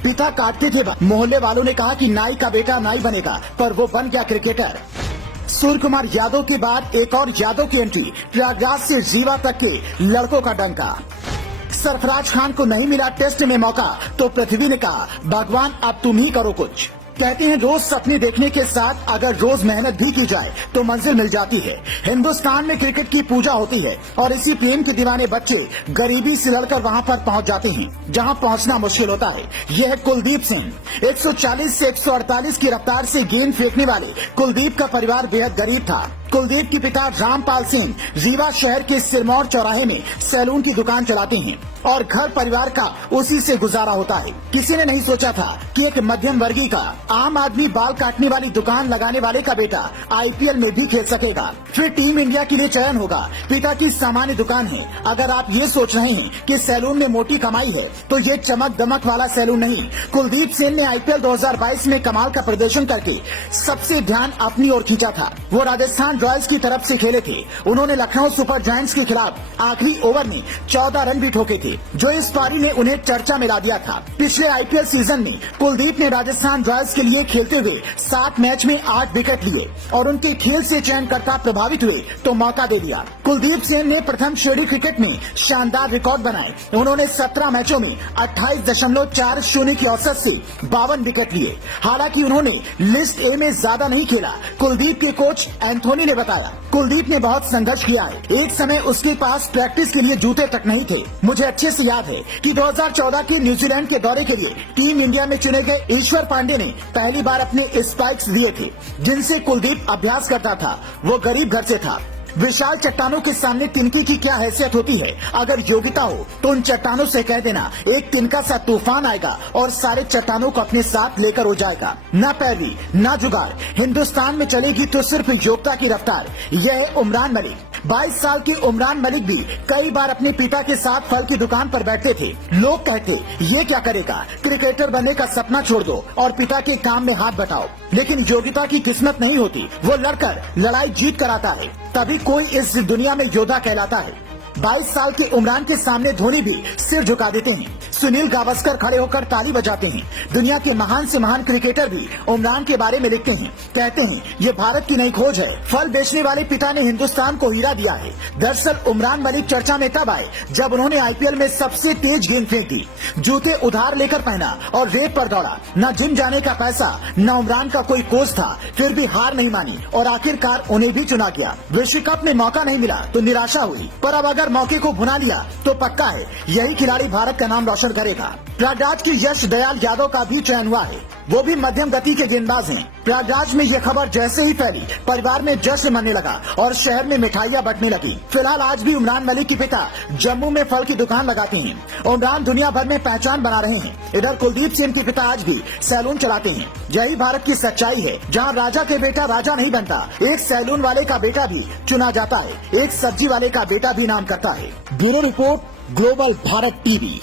पिता काटते थे। मोहल्ले वालों ने कहा कि नाई का बेटा नाई बनेगा, पर वो बन गया क्रिकेटर। सूर्य कुमार यादव के बाद एक और यादव की एंट्री, प्रयागराज से रीवा तक के लड़कों का डंका। सरफराज खान को नहीं मिला टेस्ट में मौका, तो पृथ्वी ने कहा भगवान अब तुम ही करो कुछ। कहते हैं रोज सपने देखने के साथ अगर रोज मेहनत भी की जाए तो मंजिल मिल जाती है। हिंदुस्तान में क्रिकेट की पूजा होती है और इसी प्रेम के दीवाने बच्चे गरीबी से लड़कर वहां पर पहुंच जाते हैं जहां पहुंचना मुश्किल होता है। यह है कुलदीप सिंह। 140 से 148 की रफ्तार से गेंद फेंकने वाले कुलदीप का परिवार बेहद गरीब था। कुलदीप के पिता रामपाल सिंह रीवा शहर के सिरमौर चौराहे में सैलून की दुकान चलाते हैं और घर परिवार का उसी से गुजारा होता है। किसी ने नहीं सोचा था कि एक मध्यम वर्गीय का आम आदमी बाल काटने वाली दुकान लगाने वाले का बेटा आईपीएल में भी खेल सकेगा, फिर टीम इंडिया के लिए चयन होगा। पिता की सामान्य दुकान है। अगर आप ये सोच रहे हैं कि सैलून में मोटी कमाई है तो ये चमक दमक वाला सैलून नहीं। कुलदीप सिंह ने आईपीएल 2022 में कमाल का प्रदर्शन करके सबसे ध्यान अपनी ओर खींचा था। वो राजस्थान रॉयल्स की तरफ से खेले थे। उन्होंने लखनऊ सुपर जायंट्स के खिलाफ आखिरी ओवर में 14 रन भी ठोके थे, जो इस पारी ने उन्हें चर्चा में ला दिया था। पिछले आईपीएल सीजन में कुलदीप ने राजस्थान रॉयल्स के लिए खेलते हुए 7 मैच में 8 विकेट लिए और उनके खेल से चयनकर्ता प्रभावित हुए तो मौका दे दिया। कुलदीप सिंह ने प्रथम श्रेणी क्रिकेट में शानदार रिकॉर्ड बनाए। उन्होंने 17 मैचों में 28.40 की औसत से 52 विकेट लिए। हालांकि उन्होंने लिस्ट ए में ज्यादा नहीं खेला। कुलदीप के कोच एंथोनी ने बताया कुलदीप ने बहुत संघर्ष किया है। एक समय उसके पास प्रैक्टिस के लिए जूते तक नहीं थे। मुझे अच्छे से याद है कि 2014 के न्यूजीलैंड के दौरे के लिए टीम इंडिया में चुने गए ईश्वर पांडे ने पहली बार अपने स्पाइक्स दिए थे जिनसे कुलदीप अभ्यास करता था। वो गरीब घर से था। विशाल चट्टानों के सामने तिनके की क्या हैसियत होती है। अगर योग्यता हो तो उन चट्टानों से कह देना एक तिनका सा तूफान आएगा और सारे चट्टानों को अपने साथ लेकर हो जाएगा। न पैरवी न जुगाड़, हिंदुस्तान में चलेगी तो सिर्फ योग्यता की रफ्तार। यह है उमरान मलिक। 22 साल के उमरान मलिक भी कई बार अपने पिता के साथ फल की दुकान पर बैठते थे। लोग कहते ये क्या करेगा, क्रिकेटर बनने का सपना छोड़ दो और पिता के काम में हाथ बटाओ। लेकिन योग्यता की किस्मत नहीं होती, वो लड़कर लड़ाई जीत कर आता है, तभी कोई इस दुनिया में योद्धा कहलाता है। 22 साल के उमरान के सामने धोनी भी सिर झुका देते हैं। सुनील गावस्कर खड़े होकर ताली बजाते हैं। दुनिया के महान से महान क्रिकेटर भी उमरान के बारे में लिखते हैं, कहते हैं ये भारत की नई खोज है। फल बेचने वाले पिता ने हिंदुस्तान को हीरा दिया है। दरअसल उमरान मलिक चर्चा में तब आए जब उन्होंने आईपीएल में सबसे तेज गेंद फेंकी, जूते उधार लेकर पहना और रेत पर दौड़ा। न जिम जाने का पैसा, न उमरान का कोच कोच था, फिर भी हार नहीं मानी और आखिरकार उन्हें भी चुना गया। विश्व कप में मौका नहीं मिला तो निराशा हुई, पर अब अगर मौके को भुना लिया तो पक्का है यही खिलाड़ी भारत का नाम रोशन करेगा। प्रयागराज की यश दयाल यादव का भी चयन हुआ है। वो भी मध्यम गति के गेंदबाज हैं। प्रयागराज में ये खबर जैसे ही फैली, परिवार में जश्न मनने लगा और शहर में मिठाइयां बंटने लगी। फिलहाल आज भी उमरान मलिक के पिता जम्मू में फल की दुकान लगाते हैं। उमरान दुनिया भर में पहचान बना रहे हैं। इधर कुलदीप सिंह के पिता आज भी सैलून चलाते हैं। यही भारत की सच्चाई है, जहाँ राजा के बेटा राजा नहीं बनता, एक सैलून वाले का बेटा भी चुना जाता है, एक सब्जी वाले का बेटा भी नाम करता है। Bureau report, global Bharat TV.